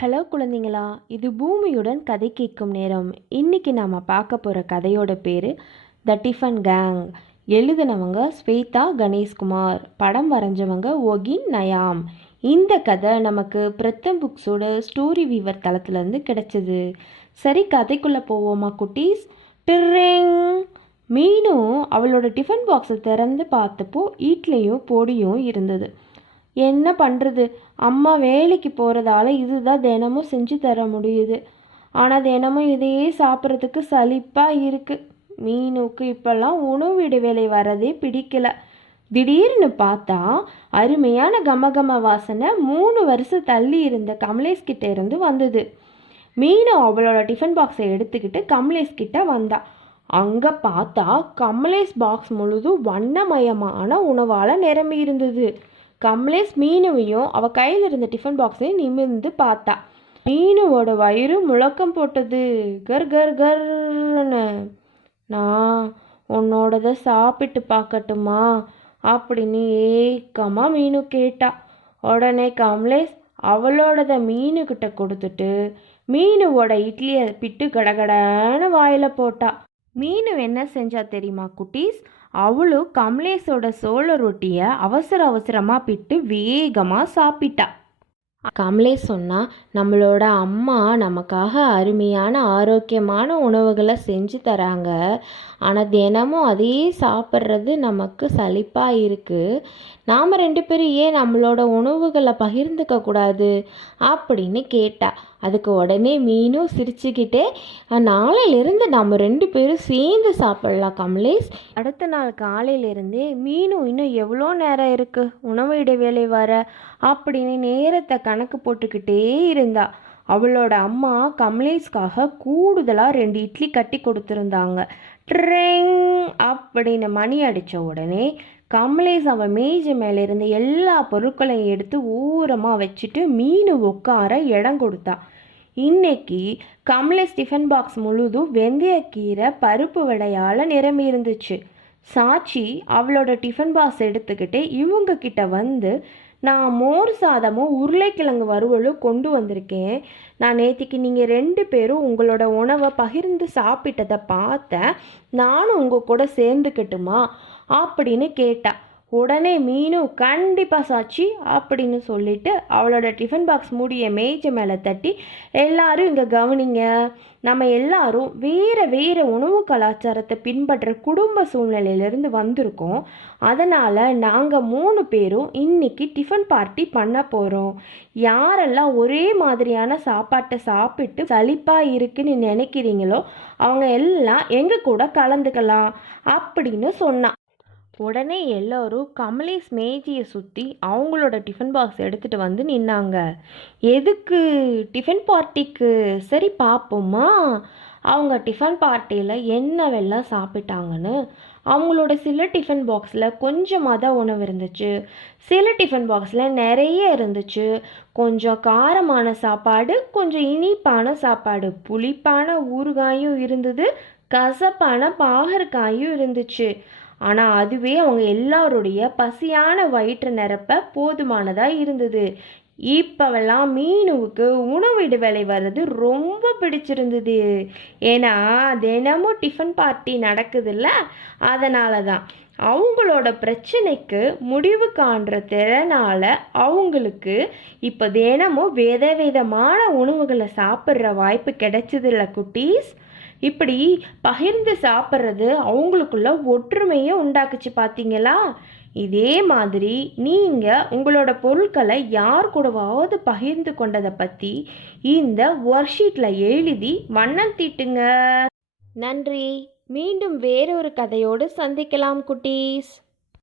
Hello குழந்தைங்களா இது பூமியுடன் கதை கேட்கும் நேரம். இன்றைக்கி நாம் பார்க்க போகிற கதையோட பேர் த டிஃபன் கேங் எழுதினவங்க ஸ்வேதா கணேஷ்குமார் படம் வரைஞ்சவங்க ஒகின் நயாம். இந்த கதை நமக்கு பிரத்தம் புக்ஸோட ஸ்டோரி வீவர் தளத்துலேருந்து கிடைச்சது. சரி கதைக்குள்ளே போவோமா குட்டீஸ்? டிரிங் மீனும் அவளோட டிஃபன் பாக்ஸை திறந்து பார்த்தப்போ ஈட்லேயும் பொடியும் இருந்தது. என்ன பண்ணுறது அம்மா வேலைக்கு போகிறதால இதுதான் தினமும் செஞ்சு தர முடியுது. ஆனால் தினமும் இதையே சாப்பிட்றதுக்கு சலிப்பாக இருக்குது மீனுக்கு இப்போல்லாம் உணவு விடுவேலை வரதே பிடிக்கல. திடீர்னு பார்த்தா அருமையான கமகம வாசனை மூணு வருஷம் தள்ளி இருந்த கமலேஷ் கிட்ட இருந்து வந்தது. மீனு அவளோட டிஃபன் பாக்ஸை எடுத்துக்கிட்டு கமலேஷ் கிட்ட வந்தா. அங்கே பார்த்தா கமலேஷ் பாக்ஸ் முழுதும் வண்ணமயமான உணவால் நிரம்பி இருந்தது. கமலேஷ் மீனுவையும் அவள் கையில் இருந்த டிஃபன் பாக்ஸையும் நிமிர்ந்து பார்த்தா. மீனுவோட வயிறு முழக்கம் போட்டது. கர் கர் கர்னு. நான் உன்னோடத சாப்பிட்டு பார்க்கட்டுமா? அப்படின்னு ஏக்கமாக மீனு கேட்டா. உடனே கமலேஷ் அவளோடத மீனுக்கிட்ட கொடுத்துட்டு மீனுவோட இட்லியை பிட்டு கடகடன்னு வாயில் போட்டா. மீனு என்ன செஞ்சா தெரியுமா குட்டீஸ்? அவளும் கமலேஷோட சோள ரொட்டியை அவசர அவசரமாக பிட்டு வேகமாக சாப்பிட்டா. கமலேஷ் சொன்னா நம்மளோட அம்மா நமக்காக அருமையான ஆரோக்கியமான உணவுகளை செஞ்சு தராங்க. ஆனால் தினமும் அதே சாப்பிட்றது நமக்கு சலிப்பாக இருக்குது நாம் ரெண்டு பேரும் ஏன் நம்மளோட உணவுகளை பகிர்ந்துக்க கூடாது? அப்படின்னு கேட்டா அதுக்கு உடனே மீனும் சிரிச்சுக்கிட்டே நாளையிலிருந்து நம்ம ரெண்டு பேரும் சேர்ந்து சாப்பிடலாம் கமலேஷ். அடுத்த நாள் காலையிலேருந்தே மீனும் இன்னும் எவ்வளோ நேரம் இருக்குது உணவு இடைவேளை வர? அப்படின்னு நேரத்தை கணக்கு போட்டுக்கிட்டே இருந்தா. அவளோட அம்மா கமலேஷ்காக கூடுதலாக ரெண்டு இட்லி கட்டி கொடுத்துருந்தாங்க. ட்ரெங்! அப்படின்னு மணி அடித்த உடனே கமலேஷ் அவன் மேஜை மேலே இருந்த எல்லா பொருட்களையும் எடுத்து ஓரமாக வச்சுட்டு மீன் உட்கார இடம் கொடுத்தா. இன்னைக்கு கமலேஷ் டிஃபன் பாக்ஸ் முழுதும் வெந்தயக்கீரை பருப்பு வடையால் நிரம்பி இருந்துச்சு. சாச்சி அவளோட டிஃபன் பாக்ஸ் எடுத்துக்கிட்டு இவங்க கிட்ட வந்து நான் மோர் சாதமும் உருளைக்கிழங்கு வறுவலும் கொண்டு வந்திருக்கேன். நான் நேற்றுக்கு நீங்கள் ரெண்டு பேரும் உங்களோட உணவை பகிர்ந்து சாப்பிட்டதை பார்த்தேன். நானும் உங்கள் கூட சேர்ந்துக்கட்டுமா? அப்படின்னு கேட்டா உடனே மீனும் கண்டிப்பாக சாட்சி அப்படின்னு சொல்லிட்டு அவளோட டிஃபன் பாக்ஸ் மூடிய மேய்ச்ச மேலே தட்டி எல்லாரும் இங்கே கவனிங்க. நம்ம எல்லாரும் வேறு வேறு உணவு கலாச்சாரத்தை பின்பற்ற குடும்ப சூழ்நிலையிலேருந்து வந்திருக்கோம். அதனால் நாங்கள் மூணு பேரும் இன்றைக்கி டிஃபன் பார்ட்டி பண்ண போகிறோம் யாரெல்லாம் ஒரே மாதிரியான சாப்பாட்டை சாப்பிட்டு சலிப்பாக இருக்குன்னு நினைக்கிறீங்களோ அவங்க எல்லாம் எங்கள் கூட கலந்துக்கலாம் அப்படின்னு சொன்னான் உடனே எல்லோரும் கமலேஷ் மேஜியை சுற்றி அவங்களோட டிஃபன் பாக்ஸ் எடுத்துகிட்டு வந்து நின்னாங்க. எதுக்கு? டிஃபன் பார்ட்டிக்கு சரி பார்ப்போமா அவங்க டிஃபன் பார்ட்டியில் என்னவெல்லாம் சாப்பிட்டாங்கன்னு? அவங்களோட சில டிஃபன் பாக்ஸில் கொஞ்சமாக தான் உணவு இருந்துச்சு. சில டிஃபன் பாக்ஸில் நிறைய இருந்துச்சு. கொஞ்சம் காரமான சாப்பாடு கொஞ்சம் இனிப்பான சாப்பாடு. புளிப்பான ஊறுகாயும் இருந்தது கசப்பான பாகற்காயும் இருந்துச்சு. ஆனால் அதுவே அவங்க எல்லாருடைய பசியான வயிற்று நிரப்ப போதுமானதாக இருந்தது. இப்போவெல்லாம் மீனுவுக்கு உணவு இடைவேளை வர்றது ரொம்ப பிடிச்சிருந்தது. ஏன்னா தினமும் டிஃபன் பார்ட்டி நடக்குதுல்ல? அதனால தான் அவங்களோட பிரச்சனைக்கு முடிவு காண்ற திறனால அவங்களுக்கு இப்போ தினமும் வித விதமான உணவுகளை சாப்பிட்ற வாய்ப்பு கிடைச்சதில்ல குட்டீஸ். இப்படி பகிர்ந்து சாப்பிட்றது அவங்களுக்குள்ள ஒற்றுமையை உண்டாக்குச்சு பார்த்தீங்களா இதே மாதிரி நீங்கள் உங்களோட பொருட்களை யார் கூடவாவது பகிர்ந்து கொண்டதை பற்றி இந்த ஒர்க் ஷீட்டில் எழுதி வண்ணம் தீட்டுங்க. நன்றி. மீண்டும் வேறொரு கதையோடு சந்திக்கலாம் குட்டீஸ்.